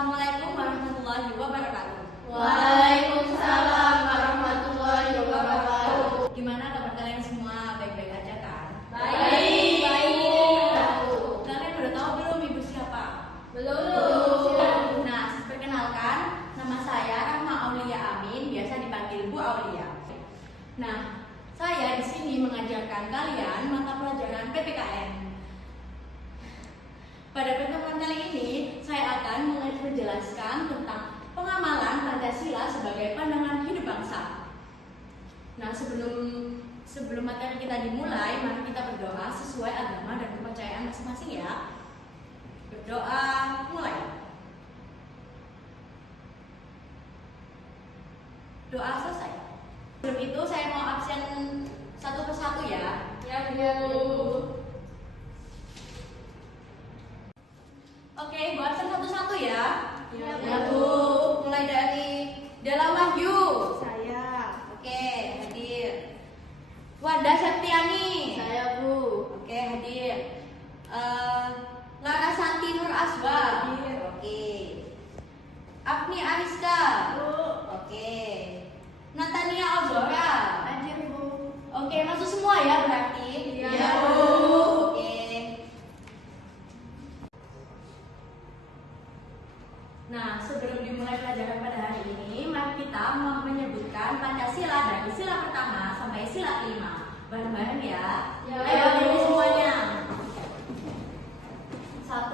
Assalamualaikum warahmatullahi wabarakatuh. Waalaikumsalam warahmatullahi wabarakatuh. Gimana kabar kalian semua? Baik-baik aja kan? Baik. Kalian udah tahu belum ibu siapa? Belum. Nah, perkenalkan, nama saya Rahma Aulia Amin, biasa dipanggil Bu Aulia. Nah, saya di sini mengajarkan kalian mata pelajaran PPKN. Pada pertemuan kali ini, saya akan menjelaskan tentang pengamalan Pancasila sebagai pandangan hidup bangsa. Nah, sebelum materi kita dimulai, mari kita berdoa sesuai agama dan kepercayaan masing-masing ya. Berdoa, mulai. Doa selesai. Sebelum itu saya mau absen satu persatu ya. Ya, Bu. Oke, Bu absen satu-satu ya. Ya, Bu. Mulai dari Dela Wahyu. Saya. Oke, hadir. Wanda Septiani. Saya, Bu. Oke, hadir. Larasati Nur Aswa. Hadir. Oke. Agni Ariska. Bu. Oke. Natania Ozora. Hadir, Bu. Oke, masuk semua ya berarti. Iya, Bu. Oke. Nah, sebelum dimulai pelajaran pada hari ini, mari kita menyebutkan Pancasila dari sila pertama sampai sila kelima. Bareng-bareng ya. Ya, Ayo Bu. ini semuanya. 1,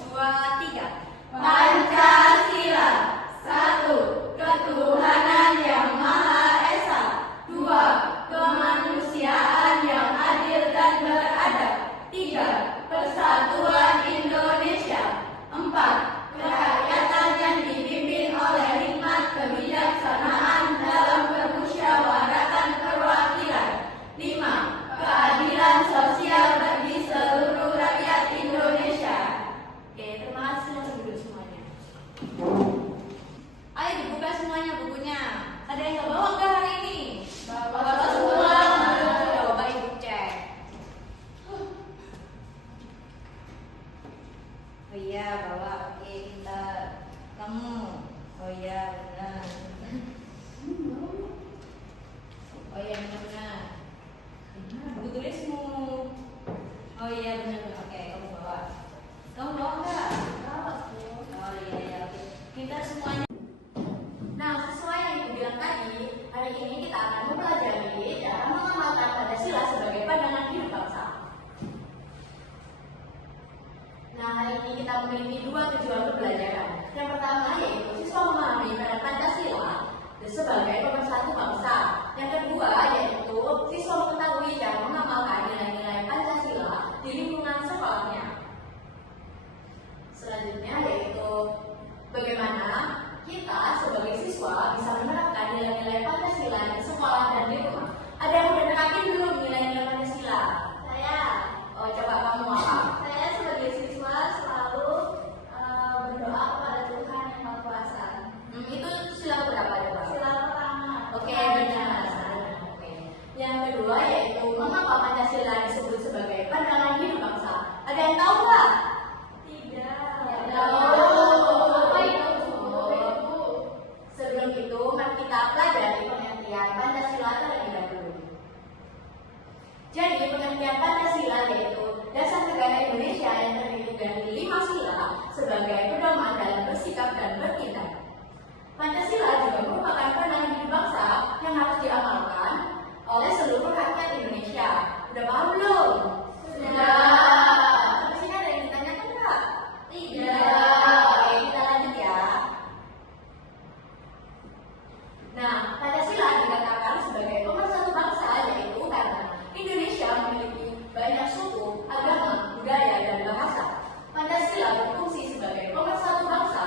2, 3. Pancasila. 1. Ketuhanan yang Maha Esa. 2. Kemanusiaan yang adil dan beradab. 3. Persatuan Indonesia. 4. Kerakyatan yang dipimpin oleh hikmat kebijaksanaan dalam permusyawaratan perwakilan. 5. Keadilan sosial bagi seluruh rakyat Indonesia. Oke, terima kasih. Langsung duduk semuanya. Ayo dibuka semuanya bukunya. Ada yang nggak bawa nggak hari ini? Bawa semua. Coba ibu cek. Oh iya, bawa. Oke, kita. Kamu. Oh iya, benar. Oh iya, benar. Buku tulismu. Oh iya, benar. Oke, kamu bawa. Kamu bawa nggak? Oh iya, iya. Oke. Kita semuanya. Nah, sesuai yang ibu bilang tadi, hari ini kita akan mempelajari cara mengamalkan Pancasila sebagai pandangan hidup bangsa. Nah, hari ini kita memiliki dua tujuan pembelajaran. Yang pertama yaitu siswa memahami peran Pancasila sebagai pemersatu bangsa. Yang kedua yaitu siswa mengetahui cara mengamalkan nilai-nilai Pancasila di lingkungan sekolahnya. Selanjutnya yaitu bagaimana kita sebagai siswa bisa menerapkan nilai-nilai Pancasila di sekolah dan di rumah. Ada yang udah nerapin belum nilai-nilai Pancasila? Saya. Oh, coba kamu apa? Saya sebagai siswa selalu berdoa kepada Tuhan yang Maha Kuasa. Itu sila berapa coba? Sila pertama. Oke, benar. Oke. Yang kedua yaitu mengapa Pancasila disebut sebagai pandangan hidup bangsa. Ada yang tahu nggak? Tidak. Apa itu? Sebelum itu, mari kita pelajari pengertian Pancasila terlebih dahulu. Jadi, pengertian Pancasila yaitu dasar negara Indonesia yang terdiri dari 5 sila sebagai pedoman dalam bersikap dan bertindak. Pancasila juga merupakan pandangan hidup bangsa yang harus diamalkan oleh seluruh rakyat Indonesia. Udah paham belum? Sudah. Di sini ada yang ditanyakan nggak? Tidak. Oke, kita lanjut ya. Nah, Pancasila dikatakan sebagai pemersatu bangsa yaitu karena Indonesia memiliki banyak suku, agama, budaya, dan bahasa. Pancasila berfungsi sebagai pemersatu bangsa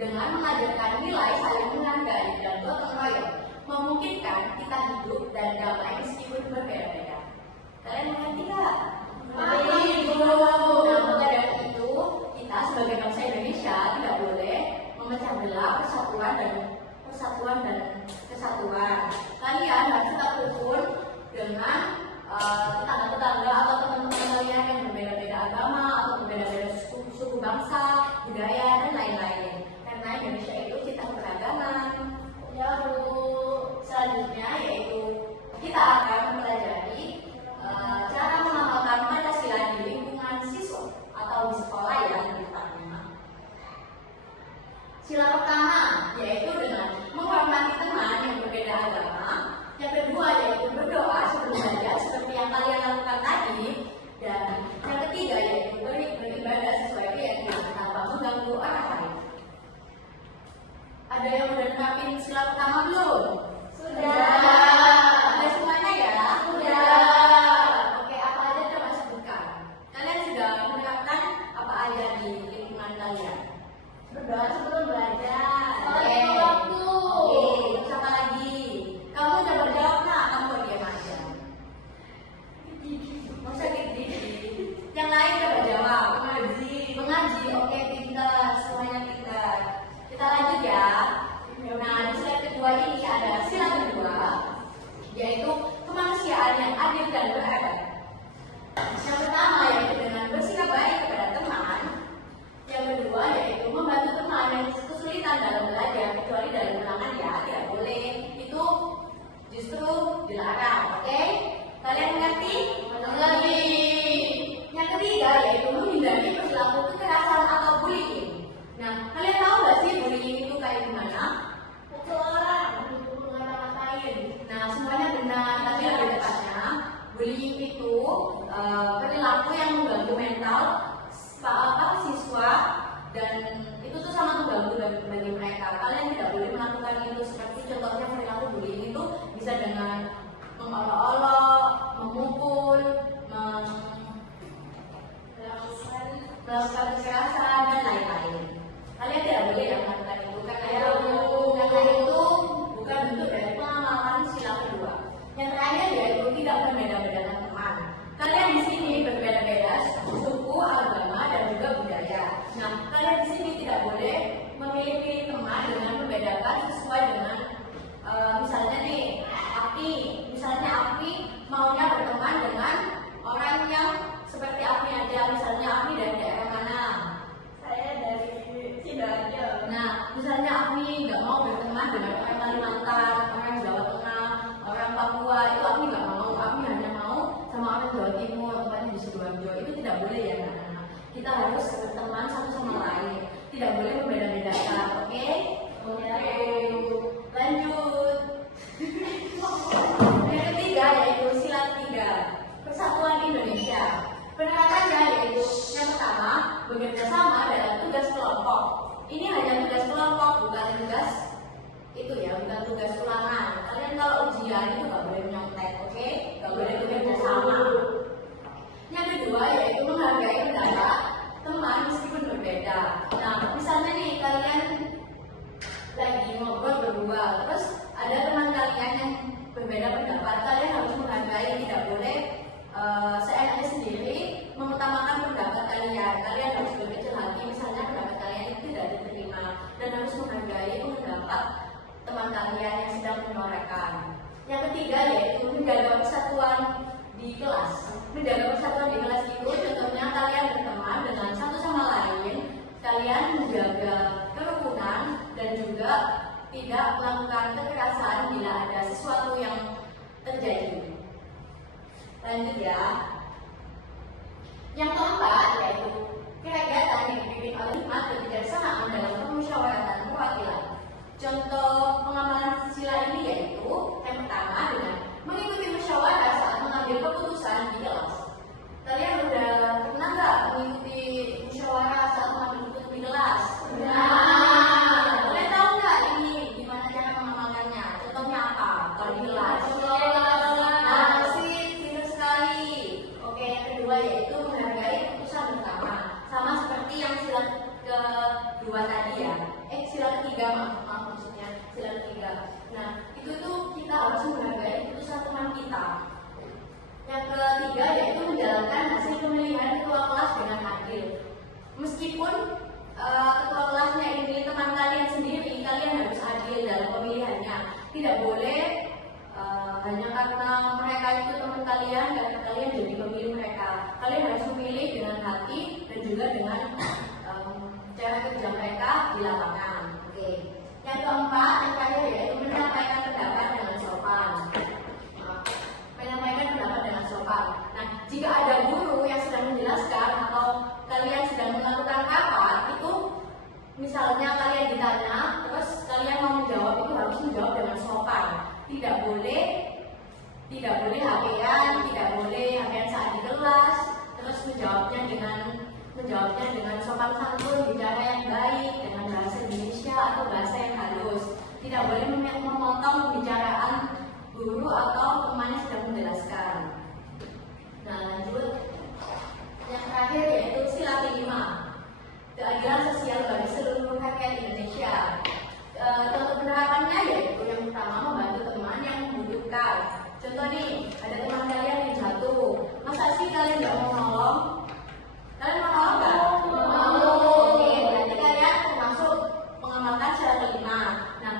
dengan mengajarkan nilai saling menghargai dan gotong royong, memungkinkan kita hidup dan damai meskipun berbeda-beda. Kalian mengerti nggak? Mengerti, Bu. Nah, maka dari itu kita sebagai bangsa Indonesia tidak boleh memecah belah persatuan dan kesatuan. Kalian harus tetap rukun dengan tetangga-tetangga atau teman-teman kalian yang berbeda-beda agama atau berbeda-beda suku bangsa, budaya, dan lain-lain. Sila pertama yaitu dengan menghormati teman yang berbeda agama. Yang kedua yaitu berdoa sebelum belajar seperti yang kalian lakukan tadi. Dan yang ketiga yaitu beribadah sesuai keyakinan tanpa mengganggu orang lain. Ada yang udah nerapin sila pertama belum? Sudah. Ada semuanya ya? Sudah. Oke, apa aja coba sebutkan. Kalian sudah menerapkan apa aja di lingkungan kalian? Berdoa sebelum belajar. Oke. Waktu. Oke, terus apa lagi? Kamu udah berjawab nggak? Kamu diam aja. Masa gigi? Yang lain udah berjawab. Mengaji. Mengaji, oke, pintar, semuanya pintar. Kita lanjut ya. Nah, di slide kedua ini ada sila kedua, yaitu kemanusiaan yang adil dan beradab. Yang pertama yaitu dengan bersikap baik kepada teman. Yang kedua yaitu membantu teman yang kesulitan dalam belajar, kecuali dalam ulangan ya, tidak boleh. Itu justru dilarang, oke? Kalian mengerti? Mengerti. Yang ketiga yaitu menghindari perilaku kekerasan atau bullying. Nah, kalian tahu nggak sih bullying itu kayak gimana? Pukul orang. Pukul ngata-ngatain. Nah, semuanya benar, tapi lebih tepatnya bullying itu perilaku yang mengganggu mental siswa, dan itu tuh sangat mengganggu bagi mereka. Kalian tidak boleh melakukan itu. Seperti contohnya perilaku bullying itu bisa dengan mengolok-olok, memukul, melakukan kekerasan dan lain-lain. Kalian tidak boleh ya melakukan itu karena itu bukan bentuk dari pengamalan sila kedua. Yang terakhir yaitu tidak berbeda-bedakan teman. Kalian di sini berbeda-beda suku, agama, dan juga budaya. Nah, kalian di sini tidak boleh memiliki teman dengan membedakan sesuai dengan misalnya nih, Api maunya berteman dengan orang yang seperti Api aja. Misalnya Api dari daerah mana? Saya dari Sidoarjo. Nah, misalnya Api nggak mau berteman dengan orang Kalimantan, orang Jawa Tengah, orang Papua, itu Api nggak mau. Api hanya mau sama orang Jawa Timur, tempatnya di Sidoarjo. Itu tidak boleh ya, anak-anak. Kita harus berteman satu sama lain, tidak boleh membeda-bedakan, oke? Oke. Lanjut. Yang ketiga yaitu sila ketiga, Persatuan Indonesia. Penerapannya yaitu yang pertama, bekerja sama dalam tugas kelompok. Ini hanya tugas kelompok, bukan tugas itu ya, bukan tugas ulangan. Kalian kalau ujian itu nggak boleh menyontek, oke? Nggak boleh bekerja sama. Yang kedua yaitu menghargai pendapat teman meskipun berbeda. Nah, misalnya nih kalian lagi ngobrol berdua, terus ada teman kalian yang berbeda pendapat, kalian harus menghargai, tidak boleh seenaknya sendiri mengutamakan pendapat kalian. Kalian harus berkecil hati, misalnya pendapat kalian itu tidak diterima, dan harus menghargai pendapat teman kalian yang sedang menyuarakan. Yang ketiga yaitu menjaga persatuan di kelas. Menjaga persatuan di kelas itu contohnya kalian berteman dengan satu sama lain, kalian menjaga kerukunan dan juga tidak melakukan kekerasan bila ada sesuatu yang terjadi. Lanjut ya. Yang keempat yaitu kegiatan yang dipimpin oleh hikmat dan kebijaksanaan dalam permusyawaratan perwakilan. Contoh pengamalan sila ini yaitu yang pertama dengan mengikuti musyawarah saat mengambil keputusan di kelas. Kalian udah pernah nggak mengikuti musyawarah saat mengambil keputusan di kelas? Nah, kalian tahu nggak ini gimana cara mengamalkannya? Contohnya apa? Kalau di kelas? Pintar sekali. Oke, yang kedua yaitu menghargai keputusan bersama. Sama seperti yang sila kedua tadi ya. Sila ketiga maaf maksudnya sila ketiga. Nah, itu tuh kita harus menghargai keputusan teman kita. Yang ketiga yaitu menjalankan hasil pemilihan ketua kelas dengan adil. Meskipun ketua kelasnya ini teman kalian sendiri, kalian harus adil dalam pemilihannya. Tidak boleh hanya karena mereka itu teman kalian, karena kalian jadi memilih mereka. Kalian harus memilih dengan hati dan juga dengan cara kerja mereka di lapangan. Oke. Yang keempat, yang terakhir yaitu menyampaikan pendapat dengan sopan. Menyampaikan pendapat dengan sopan. Nah, jika ada guru yang sedang menjelaskan atau kalian sedang melakukan rapat, itu misalnya kalian ditanya Tidak boleh HP-an, tidak boleh HP-an saat di kelas. Terus menjawabnya dengan sopan santun, bicara yang baik dengan bahasa Indonesia atau bahasa yang halus. Tidak boleh memotong pembicaraan guru atau teman yang sedang menjelaskan. Nah, lanjut. Yang terakhir yaitu sila kelima, keadilan sosial bagi seluruh rakyat Indonesia. Contoh penerapannya yaitu yang pertama, membantu teman yang membutuhkan. Contoh nih, ada teman kalian yang jatuh, masa sih kalian nggak mau nolong? Kalian mau nolong nggak? Mau. Oke, berarti kalian termasuk mengamalkan sila kelima. Nah,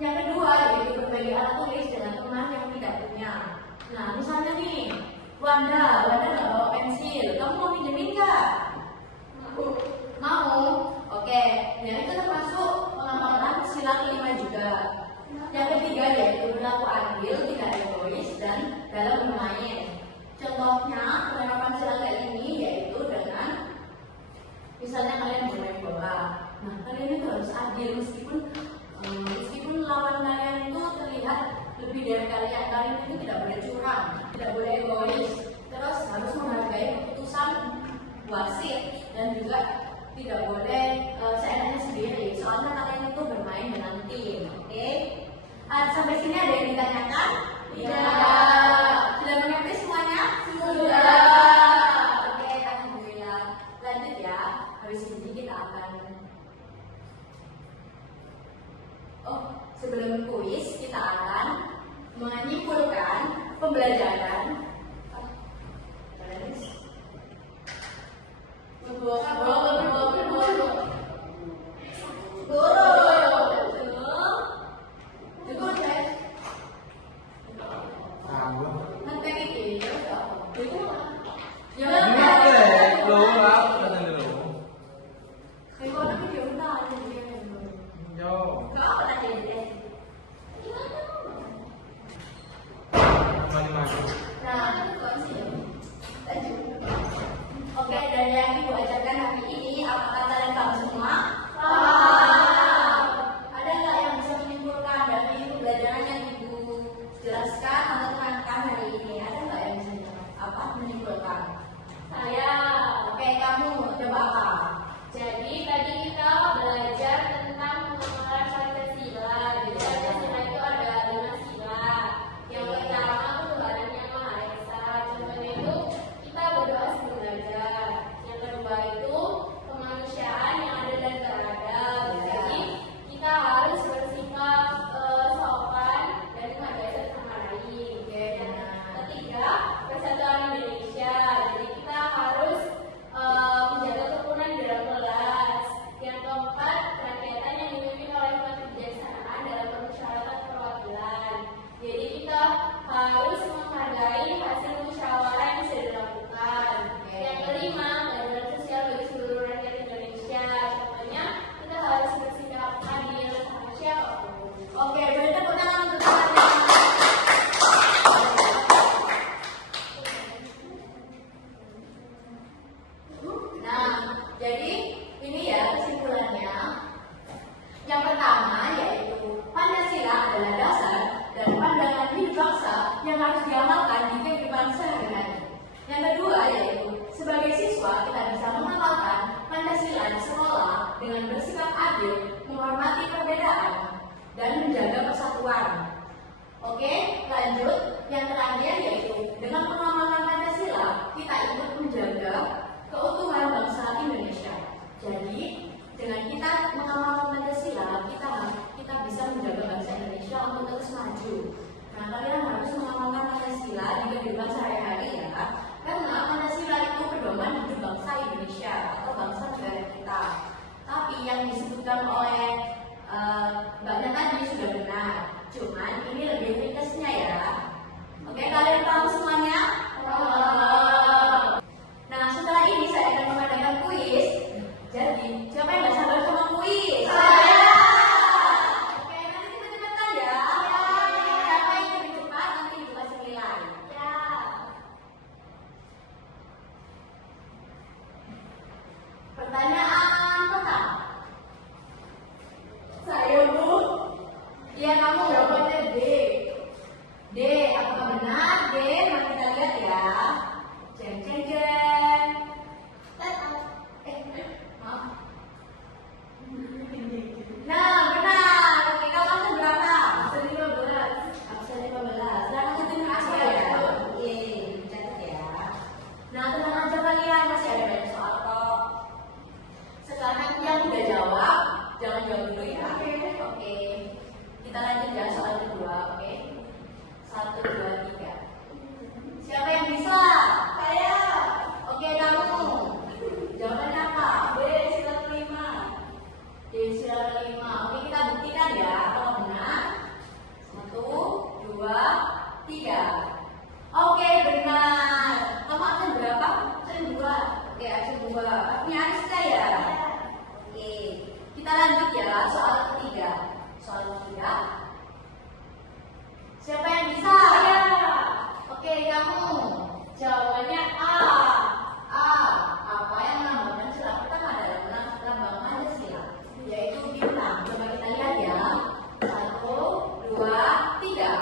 yang kedua yaitu berbagi alat tulis dengan teman yang tidak punya. Nah, misalnya nih, Wanda nggak bawa pensil, kamu mau pinjemin nggak? Mau. Oke, yang itu termasuk mengamalkan sila kelima juga. Yang ketiga yaitu berlaku adil, tidak egois, dan dalam bermain. Contohnya penerapan sila ini yaitu dengan misalnya kalian bermain bola. Nah, kalian itu harus adil meskipun lawan kalian itu terlihat lebih dari kalian itu tidak boleh curang, tidak boleh egois, terus harus menghargai keputusan wasit dan juga tidak boleh seenaknya sendiri. Soalnya kalian itu bermain dengan tim, oke? Sampai sini ada yang ditanyakan? Tidak. Sudah mengerti semuanya? Sudah. Oke, alhamdulillah. Lanjut ya. Habis ini kita akan sebelum kuis kita akan menyimpulkan pembelajaran. Oke, dan yang Ibu ajarkan hari ini, apakah kalian tahu semua? Ada nggak yang bisa menyimpulkan dari pembelajaran yang Ibu jelaskan atau terangkan hari ini? Ada nggak yang bisa menyimpulkan? Saya. Oke, kamu coba apa? Jadi tadi kita belajar tentang pengenalan Pancasila. Jadi Pancasila itu ada 5 sila. Yang pertama Tuhan Yang Maha Esa. Contohnya itu kita berdoa sebelum belajar. Yang kedua itu kemanusiaan yang adil dan beradab. Jadi kita harus bersikap sopan dan menghargai satu sama lain. Dan ketiga persatuan Indonesia. Jadi kita harus menjaga kerukunan di dalam kelas. Yang keempat, kerakyatan yang dipimpin oleh hikmat kebijaksanaan dalam permusyawaratan perwakilan. Jadi kita harus menghargai hasil musyawarah yang sudah dilakukan. Yang kelima, keadilan sosial bagi seluruh rakyat Indonesia. Contohnya, kita harus bersikap adil sama siapapun. Oke, boleh tepuk tangan untuk kalian. Nah, jadi ini ya kesimpulannya. Yang pertama yaitu Pancasila adalah dasar dan pandangan hidup bangsa yang harus diamalkan di kehidupan sehari-hari. Yang kedua yaitu sebagai siswa kita bisa mengamalkan Pancasila di sekolah dengan bersikap adil, menghormati perbedaan, dan menjaga persatuan. Oke, lanjut. Yang terakhir yaitu dengan pengamalkan Pancasila kita ikut menjaga keutuhan bangsa Indonesia. Jadi dengan kita mengamalkan Pancasila, kita bisa menjaga bangsa Indonesia untuk terus maju. Nah, kalian harus mengamalkan Pancasila di kehidupan sehari-hari ya, karena Pancasila itu pedoman hidup bangsa Indonesia atau bangsa negara kita. Tapi yang disebutkan oleh Mbaknya tadi sudah benar. Cuman ini lebih ringkasnya ya. Oke, kalian tahu semuanya? Nah, setelah ini saya akan mengadakan kuis. Jadi, siapa yang nggak sabar sama kuis? Saya. Oke, nanti kita cepatkan ya. Siapa yang lebih cepat nanti dikasih nilai. Ya. Pertanyaan pertama. Saya, Bu. Iya, kamu jawabannya D. D, apakah benar? Jangan jawab dulu ya. Oke. Kita lanjut ya soal kedua. Oke. 1, 2, 3. Siapa yang bisa? Saya. Oke, kamu. Jawabannya apa? B, sila kelima. D, sila kelima. Oke, kita buktikan ya kalau benar. 1, 2, 3. Oke, benar. Kamu absen berapa? Absen 2. Oke, absen 2. Artinya Ariska ya? Oke. Kita lanjut ya soal ketiga. Soal ketiga. Siapa yang bisa? Saya. Oke, kamu. Jawabannya A. A. Apa yang melambangkan sila pertama dalam lambang Pancasila? Yaitu bintang. Coba kita lihat ya. 1, 2, 3.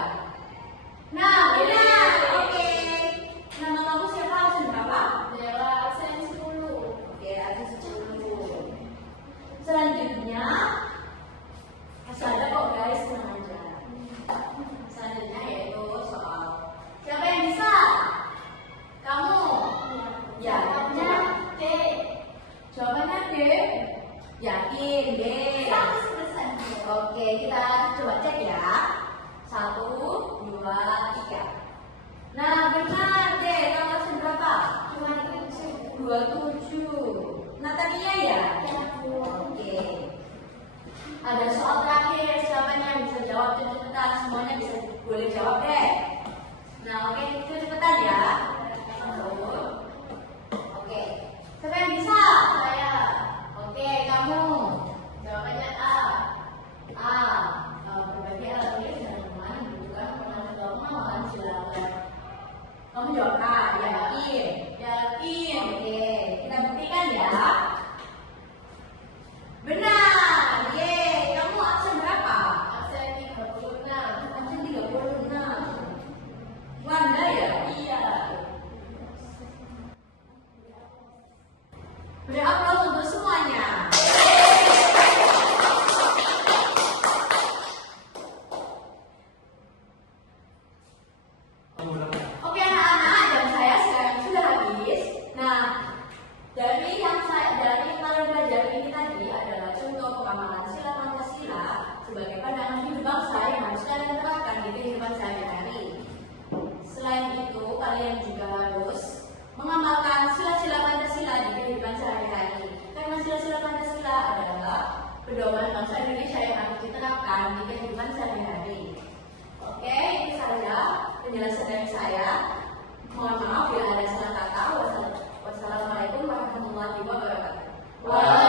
Nah, benar. Oke. Nama kamu siapa? Absen berapa? Dela absen 10. Oke, absen 10. Selanjutnya, masih ada kok guys, tenang aja. Selanjutnya yaitu soal siapa yang bisa? Kamu? Ya, Jawabannya D. jawabannya D. Yakin D. 100%. Oke, kita coba cek ya. 1, 2, 3. Nah, benar D. Kamu absen berapa? 27. Natalia ya? Oke. Ada soal terakhir. Siapa yang bisa jawab cepet-cepetan? Semuanya bisa boleh jawab deh. Nah, oke, cepet-cepetan ya. Oke. Siapa yang bisa? Saya. Oke, kamu. Jawabannya A. A. Berbagai alat tulis dan teman bukan pengalaman silakan. Kamu jawab A. Yakin. Yakin. Oke, kita buktikan ya. Benar. Ye, kamu absen berapa? Absen 36. Absen 36. Wanda ya? Iya. Beri aplaus untuk semuanya. Oke anak-anak, jam saya sekarang sudah habis. Nah, dari kalian belajar ini tadi adalah contoh pemahaman sila Pancasila sebagai pandangan hidup bangsa yang harus kalian terapkan di kehidupan sehari-hari. Selain itu, kalian juga harus mengamalkan sila-sila Pancasila di kehidupan sehari-hari. Karena sila-sila Pancasila adalah pedoman bangsa Indonesia yang harus diterapkan di kehidupan sehari-hari. Oke, itu saja penjelasan dari saya. Mohon maaf bila ada salah kata. Wassalamualaikum warahmatullahi wabarakatuh.